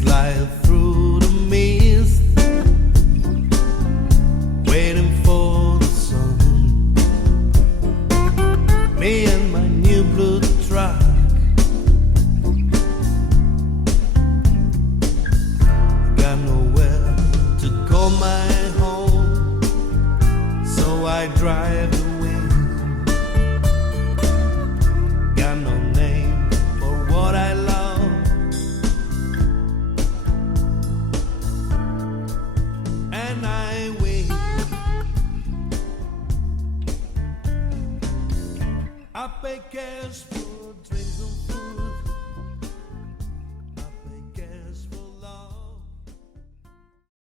slide through the mist, waiting for the sun. Me and my new blue truck, got nowhere to call my home, so I drive away. Got no name for what I love, and I wait. I pay cash.